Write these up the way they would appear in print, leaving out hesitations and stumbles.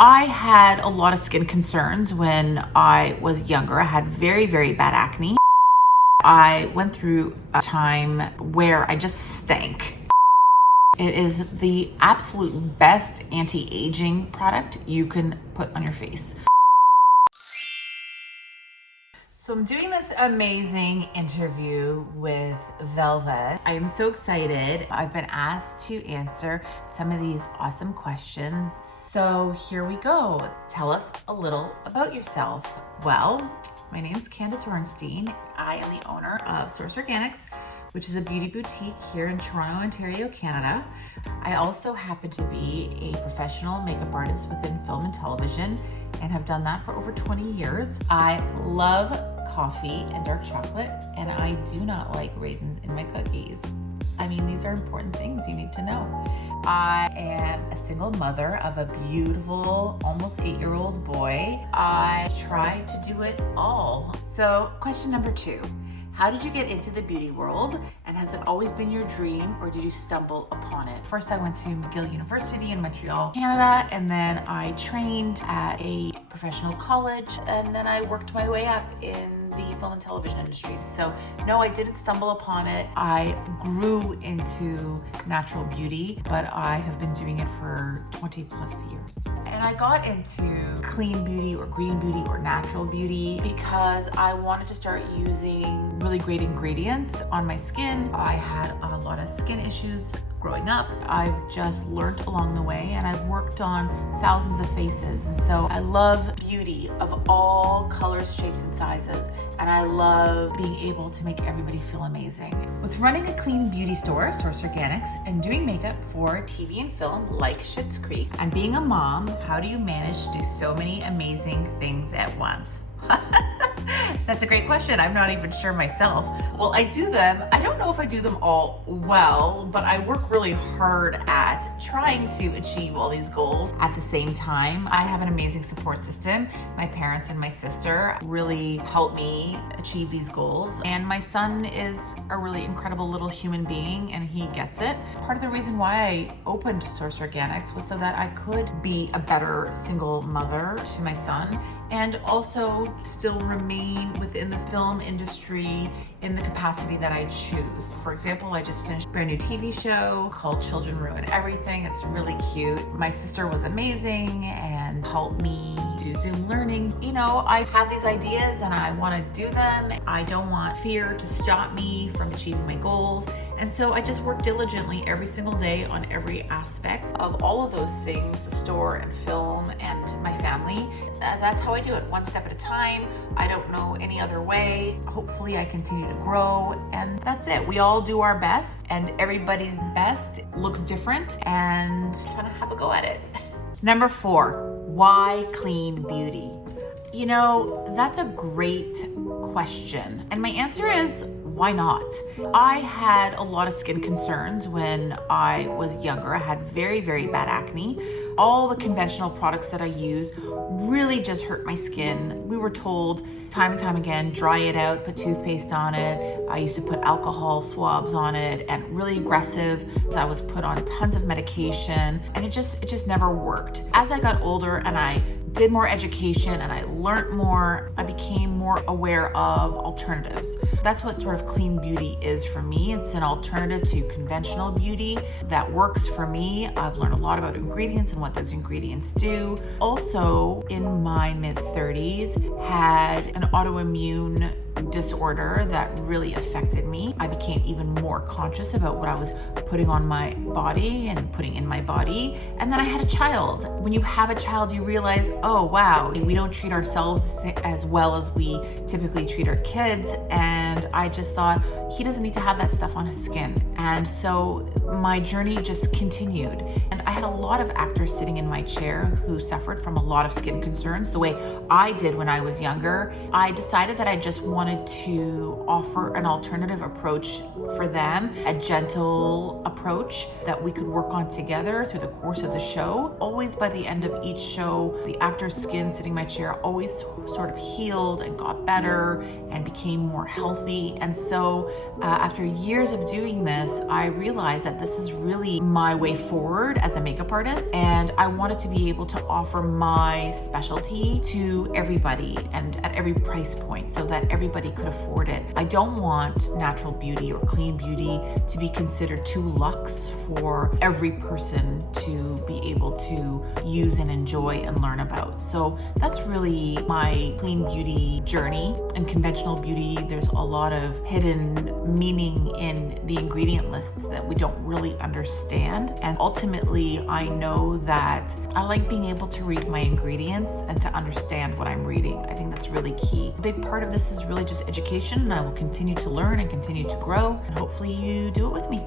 I had a lot of skin concerns when I was younger. I had very, very bad acne. I went through a time where I just stank. It is the absolute best anti-aging product you can put on your face. So I'm doing this amazing interview with Velvette. I am so excited. I've been asked to answer some of these awesome questions. So here we go. Tell us a little about yourself. Well, my name is Candice Ornstein. I am the owner of Source Organics, which is a beauty boutique here in Toronto, Ontario, Canada. I also happen to be a professional makeup artist within film and television and have done that for over 20 years. I love coffee and dark chocolate, and I do not like raisins in my cookies. I mean, these are important things you need to know. I am a single mother of a beautiful, almost 8-year-old boy. I try to do it all. So question number 2. How did you get into the beauty world, and has it always been your dream, or did you stumble upon it? First, I went to McGill University in Montreal, Canada, and then I trained at a professional college, and then I worked my way up in the film and television industry. So no, I didn't stumble upon it. I grew into natural beauty, but I have been doing it for 20 plus years. And I got into clean beauty or green beauty or natural beauty because I wanted to start using really great ingredients on my skin. I had a lot of skin issues growing up. I've just learned along the way, and I've worked on thousands of faces. And so I love beauty of all colors, shapes, and sizes. And I love being able to make everybody feel amazing. With running a clean beauty store, Source Organics, and doing makeup for TV and film like Schitt's Creek, and being a mom, how do you manage to do so many amazing things at once? That's a great question. I'm not even sure myself. Well, I do them. I don't know if I do them all well, but I work really hard at trying to achieve all these goals at the same time. I have an amazing support system. My parents and my sister really help me achieve these goals. And my son is a really incredible little human being, and he gets it. Part of the reason why I opened Source Organics was so that I could be a better single mother to my son, and also still remain within the film industry in the capacity that I choose. For example, I just finished a brand new TV show called Children Ruin Everything. It's really cute. My sister was amazing and helped me do Zoom learning. You know, I have these ideas and I want to do them. I don't want fear to stop me from achieving my goals. And so I just work diligently every single day on every aspect of all of those things, the store and film and my family. That's how I do it, one step at a time. I don't know any other way. Hopefully I continue to grow, and that's it. We all do our best, and everybody's best looks different, and trying to have a go at it. Number 4, why clean beauty? You know, that's a great question. And my answer is, why not? I had a lot of skin concerns when I was younger. I had very, very bad acne. All the conventional products that I use really just hurt my skin. We were told time and time again, dry it out, put toothpaste on it. I used to put alcohol swabs on it, and really aggressive. I was put on tons of medication, and it just never worked. As I got older and I did more education and I learned more, I became more aware of alternatives. That's what sort of clean beauty is for me. It's an alternative to conventional beauty that works for me. I've learned a lot about ingredients and what those ingredients do. Also, in my mid-30s, had an autoimmune disorder that really affected me. I became even more conscious about what I was putting on my body and putting in my body. And then I had a child. When you have a child, you realize, oh wow, we don't treat ourselves as well as we typically treat our kids. And I just thought, he doesn't need to have that stuff on his skin. And so my journey just continued. And I had a lot of actors sitting in my chair who suffered from a lot of skin concerns the way I did when I was younger. I decided that I just wanted wanted to offer an alternative approach for them, a gentle approach that we could work on together through the course of the show. Always by the end of each show, the actor's skin sitting in my chair always sort of healed and got better and became more healthy. And so after years of doing this, I realized that this is really my way forward as a makeup artist. And I wanted to be able to offer my specialty to everybody and at every price point so that everybody could afford it. I don't want natural beauty or clean beauty to be considered too luxe for every person to be able to use and enjoy and learn about. So that's really my clean beauty journey. In conventional beauty, there's a lot of hidden meaning in the ingredient lists that we don't really understand. And ultimately, I know that I like being able to read my ingredients and to understand what I'm reading. I think that's really key. A big part of this is really just education, and I will continue to learn and continue to grow, and hopefully you do it with me.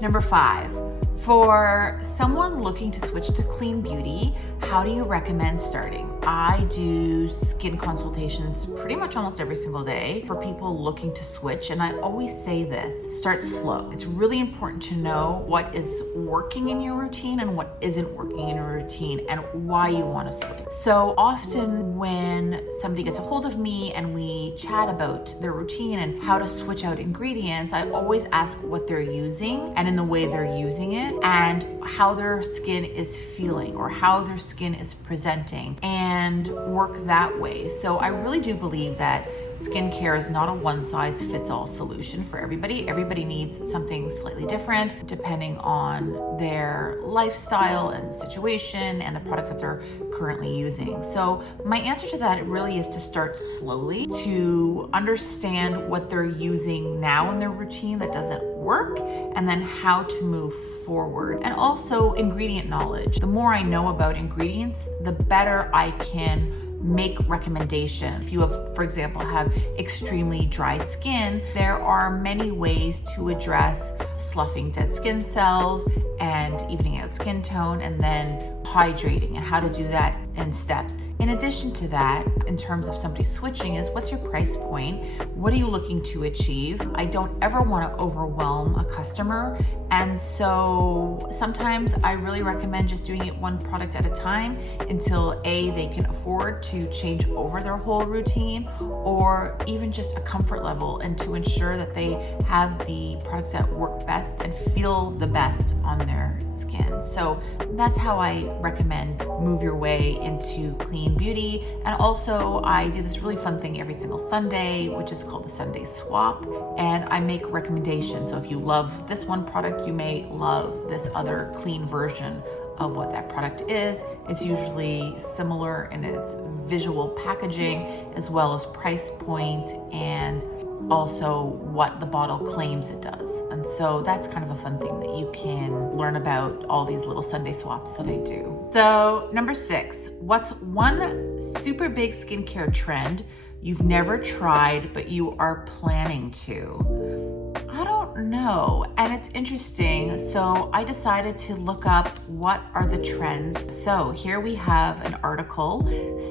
Number 5, for someone looking to switch to clean beauty, how do you recommend starting? I do skin consultations pretty much almost every single day for people looking to switch. And I always say this, start slow. It's really important to know what is working in your routine and what isn't working in your routine and why you want to switch. So often when somebody gets a hold of me and we chat about their routine and how to switch out ingredients, I always ask what they're using and in the way they're using it and how their skin is feeling or how their skin is presenting, and work that way. So I really do believe that skincare is not a one-size-fits-all solution for everybody. Everybody needs something slightly different depending on their lifestyle and situation and the products that they're currently using. So my answer to that really is to start slowly, to understand what they're using now in their routine that doesn't work, and then how to move forward. And also ingredient knowledge. The more I know about ingredients, the better I can make recommendations. If you have, for example, have extremely dry skin, there are many ways to address sloughing dead skin cells and evening out skin tone, and then hydrating, and how to do that in steps. In addition to that, in terms of somebody switching, is what's your price point? What are you looking to achieve? I don't ever want to overwhelm a customer. And so sometimes I really recommend just doing it one product at a time until A, they can afford to change over their whole routine, or even just a comfort level, and to ensure that they have the products that work best and feel the best on their skin. So that's how I recommend move your way into clean beauty. And also I do this really fun thing every single Sunday, which is called the Sunday Swap. And I make recommendations. So if you love this one product, you may love this other clean version of what that product is. It's usually similar in its visual packaging, as well as price point, and also what the bottle claims it does. And so that's kind of a fun thing that you can learn about all these little Sunday swaps that I do. So number 6, what's one super big skincare trend you've never tried but you are planning to? I don't know. And it's interesting. So I decided to look up what are the trends. So here we have an article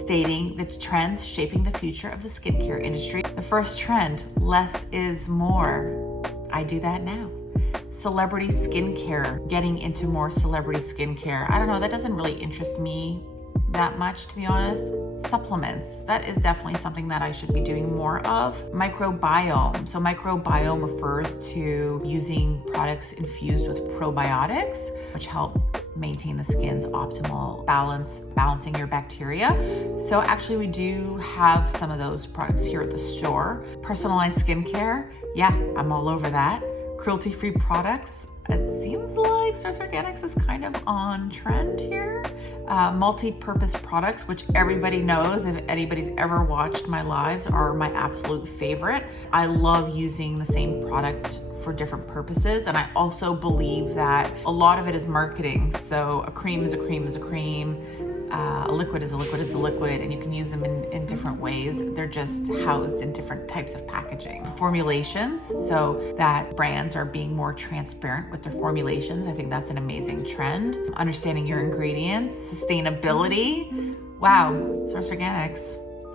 stating the trends shaping the future of the skincare industry. The first trend, less is more. I do that now. Celebrity skincare, getting into more celebrity skincare. I don't know, that doesn't really interest me that much, to be honest. Supplements, that is definitely something that I should be doing more of. Microbiome. So microbiome refers to using products infused with probiotics, which help maintain the skin's optimal balance, balancing your bacteria. So actually we do have some of those products here at the store. Personalized skincare, yeah, I'm all over that. Cruelty-free products. It seems like Source Organics is kind of on trend here. Multi-purpose products, which everybody knows, if anybody's ever watched my lives, are my absolute favorite. I love using the same product for different purposes, and I also believe that a lot of it is marketing. So a cream is a cream is a cream. A liquid is a liquid is a liquid, and you can use them in different ways. They're just housed in different types of packaging. Formulations, so that brands are being more transparent with their formulations. I think that's an amazing trend. Understanding your ingredients, sustainability. Wow, Source Organics.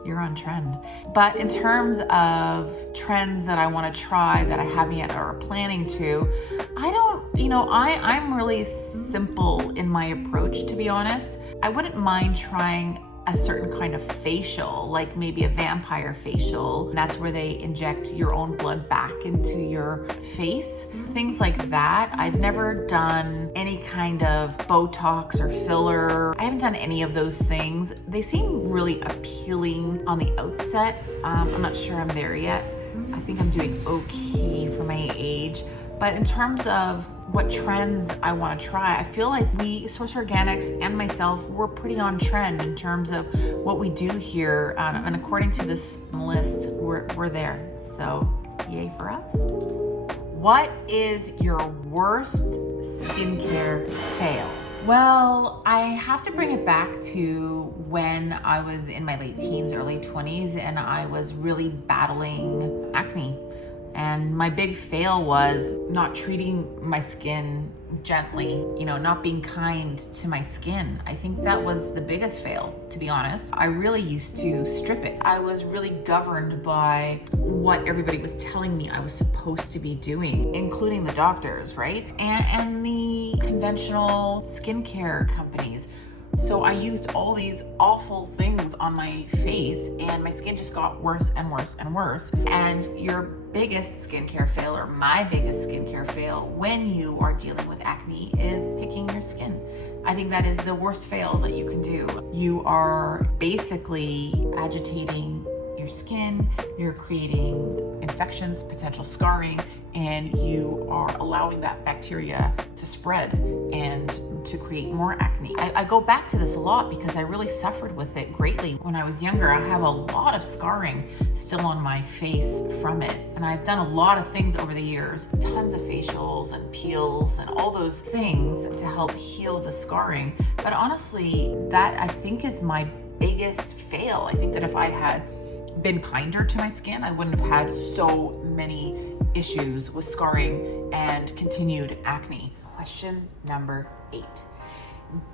You're on trend. But in terms of trends that I want to try that I haven't yet or are planning to, I'm really simple in my approach, to be honest. I wouldn't mind trying a certain kind of facial, like maybe a vampire facial. That's where they inject your own blood back into your face. Things like that. I've never done any kind of Botox or filler. I haven't done any of those things. They seem really appealing on the outset. I'm not sure I'm there yet. I think I'm doing okay for my age. But in terms of what trends I want to try, I feel like we, Source Organics and myself, we're pretty on trend in terms of what we do here. And according to this list, we're there. So yay for us. What is your worst skincare fail? Well, I have to bring it back to when I was in my late teens, early 20s, and I was really battling acne. And my big fail was not treating my skin gently, not being kind to my skin. I think that was the biggest fail, to be honest. I really used to strip it. I was really governed by what everybody was telling me I was supposed to be doing, including the doctors, right? And the conventional skincare companies. So I used all these awful things on my face and my skin just got worse and worse and worse. And your biggest skincare fail, or my biggest skincare fail when you are dealing with acne, is picking your skin. I think that is the worst fail that you can do. You are basically agitating your skin, you're creating infections, potential scarring, and you are allowing that bacteria to spread and to create more acne. I go back to this a lot because I really suffered with it greatly when I was younger. I have a lot of scarring still on my face from it. And I've done a lot of things over the years, tons of facials and peels and all those things to help heal the scarring. But honestly, that I think is my biggest fail. I think that if I had been kinder to my skin, I wouldn't have had so many issues with scarring and continued acne. Question number 8.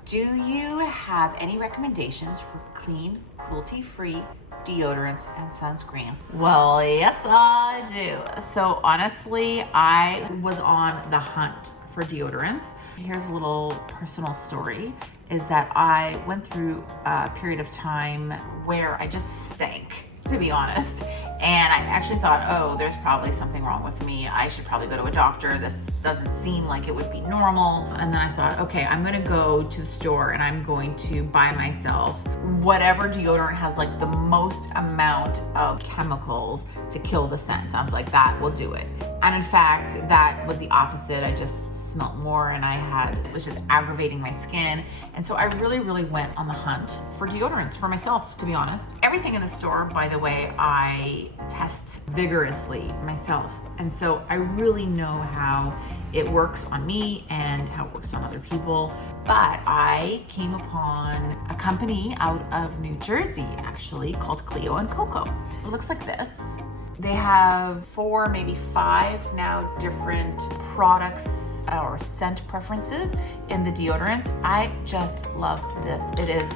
Do you have any recommendations for clean, cruelty-free deodorants and sunscreen? Well, yes, I do. So honestly, I was on the hunt for deodorants. Here's a little personal story, is that I went through a period of time where I just stank, to be honest. And I actually thought, oh, there's probably something wrong with me. I should probably go to a doctor. This doesn't seem like it would be normal. And then I thought, okay, I'm gonna go to the store and I'm going to buy myself whatever deodorant has like the most amount of chemicals to kill the scent. I was like, that will do it. And in fact, that was the opposite. I just smelled more and it was just aggravating my skin. And so I really went on the hunt for deodorants for myself, to be honest. Everything in the store, by the way, I test vigorously myself. And so I really know how it works on me and how it works on other people. But I came upon a company out of New Jersey, actually, called Cleo and Coco. It looks like this. They have 4, maybe 5 now different products or scent preferences in the deodorants. I just love this. It is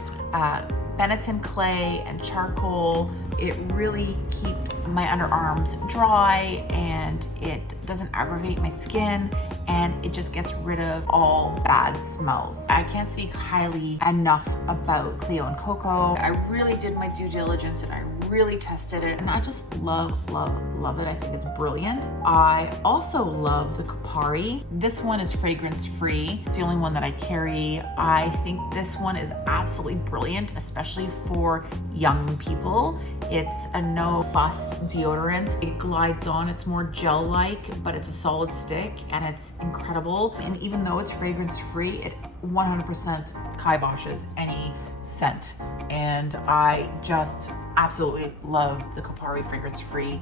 Benetton clay and charcoal. It really keeps my underarms dry and it doesn't aggravate my skin, and it just gets rid of all bad smells. I can't speak highly enough about Cleo and Coco. I really did my due diligence and I really tested it, and I just love it. I think it's brilliant. I also love the Kopari. This one is fragrance free. It's the only one that I carry. I think this one is absolutely brilliant, especially for young people. It's a no fuss deodorant. It glides on. It's more gel-like, but it's a solid stick and it's incredible. And even though it's fragrance free, it 100% kiboshes any scent. And I just absolutely love the Kopari fragrance free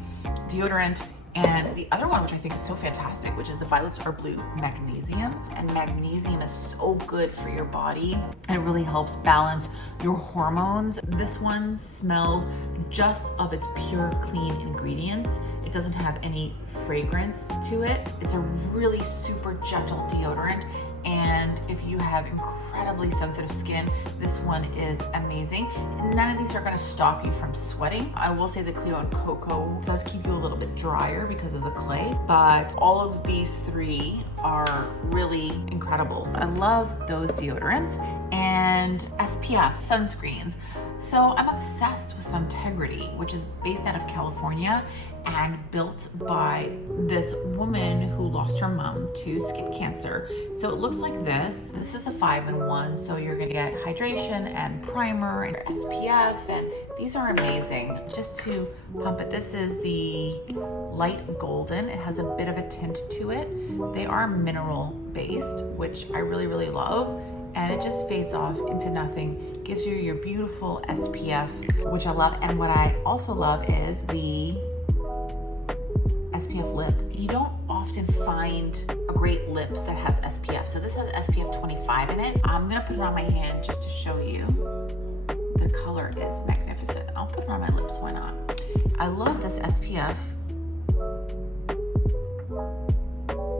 deodorant. And the other one, which I think is so fantastic, which is the Violets Are Blue Magnesium. And magnesium is so good for your body. It really helps balance your hormones. This one smells just of its pure, clean ingredients. It doesn't have any fragrance to it. It's a really super gentle deodorant, and if you have incredibly sensitive skin, this one is amazing. None of these are gonna stop you from sweating. I will say the Cleo and Cocoa does keep you a little bit drier because of the clay, but all of these three are really incredible. I love those deodorants and SPF sunscreens. So I'm obsessed with Suntegrity, which is based out of California and built by this woman who lost her mom to skin cancer. So it looks like this. This is a 5-in-1, so you're gonna get hydration and primer and SPF, and these are amazing. Just to pump it, this is the light golden. It has a bit of a tint to it. They are mineral based, which I really, really love. And it just fades off into nothing. Gives you your beautiful SPF, which I love. And what I also love is the SPF lip. You don't often find a great lip that has SPF. So this has SPF 25 in it. I'm gonna put it on my hand just to show you. The color is magnificent. I'll put it on my lips, why not? I love this SPF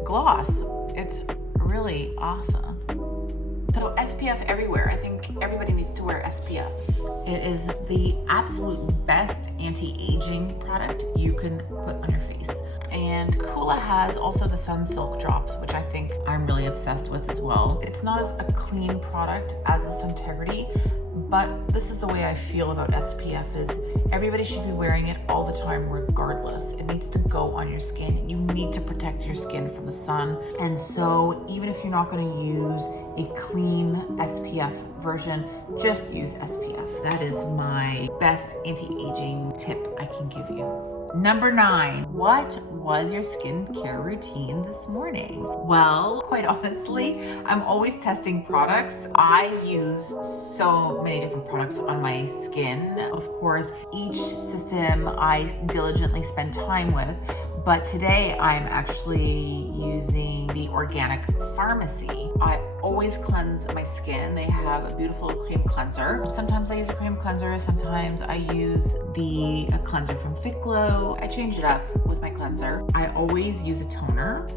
gloss. It's really awesome. So SPF everywhere. I think everybody needs to wear SPF. It is the absolute best anti-aging product you can put on your face. And Kula has also the Sunsilk drops, which I think I'm really obsessed with as well. It's not as a clean product as a Suntegrity, but this is the way I feel about SPF is everybody should be wearing it all the time regardless. It needs to go on your skin. You need to protect your skin from the sun. And so even if you're not gonna use a clean SPF version, just use SPF. That is my best anti-aging tip I can give you. Number 9, what was your skincare routine this morning? Well, quite honestly, I'm always testing products. I use so many different products on my skin. Of course, each system I diligently spend time with, but today I'm actually using the Organic Pharmacy. I always cleanse my skin. They have a beautiful cream cleanser. Sometimes I use a cream cleanser, sometimes I use the cleanser from Fit Glow. I change it up with my cleanser. I always use a toner.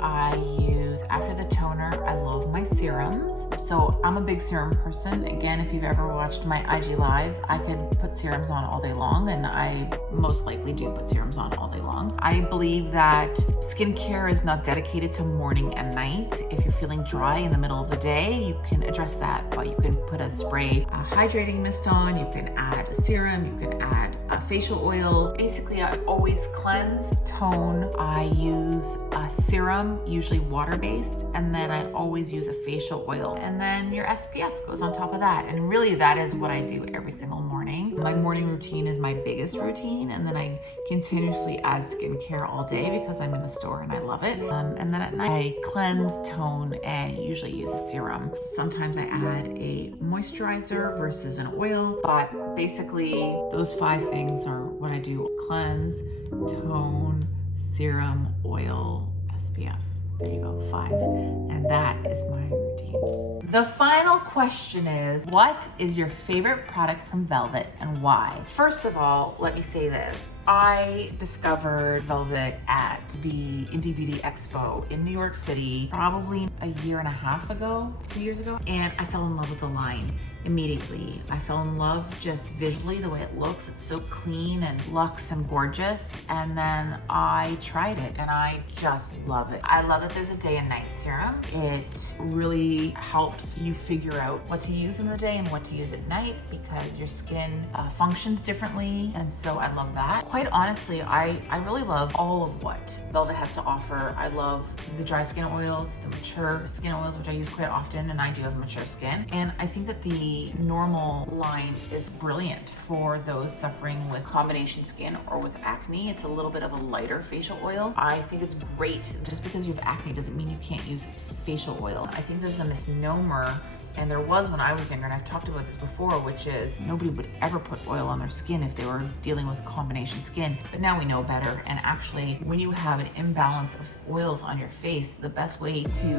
After the toner, I love my serums. So I'm a big serum person. Again, if you've ever watched my IG lives, I could put serums on all day long, and I most likely do put serums on all day long. I believe that skincare is not dedicated to morning and night. If you're feeling dry in the middle of the day, you can address that, but you can put a spray, a hydrating mist on, you can add a serum, you can add a facial oil. Basically, I always cleanse, tone. I use a serum, usually water-based, and then I always use a facial oil. And then your SPF goes on top of that. And really that is what I do every single morning. My morning routine is my biggest routine, and then I continuously add skincare all day because I'm in the store and I love it. And then at night, I cleanse, tone, and usually use a serum. Sometimes I add a moisturizer versus an oil, but basically those 5 things are what I do: cleanse, tone, serum, oil, SPF. There you go, 5. And that is my routine. The final question is, what is your favorite product from Velvette and why? First of all, let me say this. I discovered Velvette at the Indie Beauty Expo in New York City, probably a year and a half ago, 2 years ago, and I fell in love with the line immediately. I fell in love just visually, the way it looks. It's so clean and luxe and gorgeous. And then I tried it and I just love it. I love that there's a day and night serum. It really helps you figure out what to use in the day and what to use at night because your skin functions differently. And so I love that. Quite honestly, I really love all of what Velvette has to offer. I love the dry skin oils, the mature skin oils, which I use quite often, and I do have mature skin. And I think that the normal line is brilliant for those suffering with combination skin or with acne. It's a little bit of a lighter facial oil. I think it's great. Just because you have acne doesn't mean you can't use facial oil. I think there's a misnomer, and there was when I was younger, and I've talked about this before, which is nobody would ever put oil on their skin if they were dealing with combination skin. But now we know better. And actually, when you have an imbalance of oils on your face, the best way to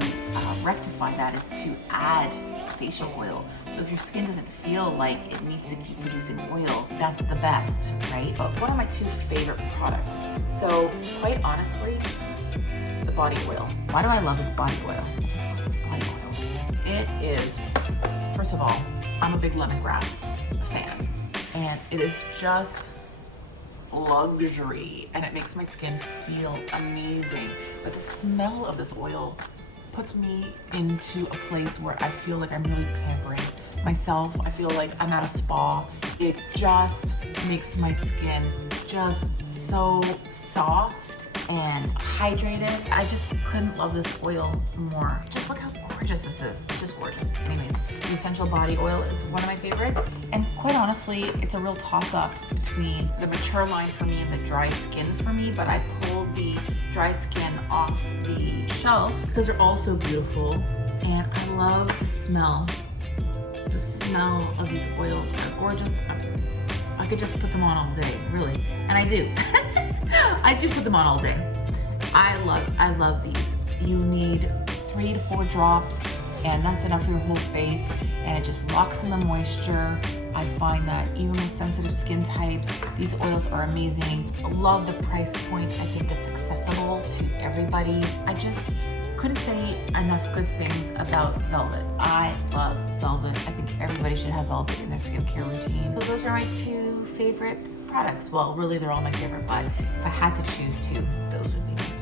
rectify that is to add facial oil. So if your skin doesn't feel like it needs to keep producing oil, that's the best, right? But what are my 2 favorite products? So quite honestly, the body oil. Why do I love this body oil? I just love this body oil. It is, first of all, I'm a big lemongrass fan, and it is just luxury, and it makes my skin feel amazing. But the smell of this oil puts me into a place where I feel like I'm really pampering myself. I feel like I'm at a spa. It just makes my skin just so soft and hydrated. I just couldn't love this oil more. Just look how gorgeous this is. It's just gorgeous. Anyways, the essential body oil is one of my favorites. And quite honestly, it's a real toss-up between the mature line for me and the dry skin for me, but I pulled the dry skin off the shelf because they're all so beautiful. And I love the smell. The smell of these oils are gorgeous. I could just put them on all day, really. And I do. I do put them on all day. I love these. You need 3 to 4 drops, and that's enough for your whole face, and it just locks in the moisture. I find that even with sensitive skin types, these oils are amazing. I love the price point. I think it's accessible to everybody. I just couldn't say enough good things about Velvette. I love Velvette. I think everybody should have Velvette in their skincare routine. So those are my 2 favorite products. Well, really, they're all my favorite, but if I had to choose 2, those would be my 2.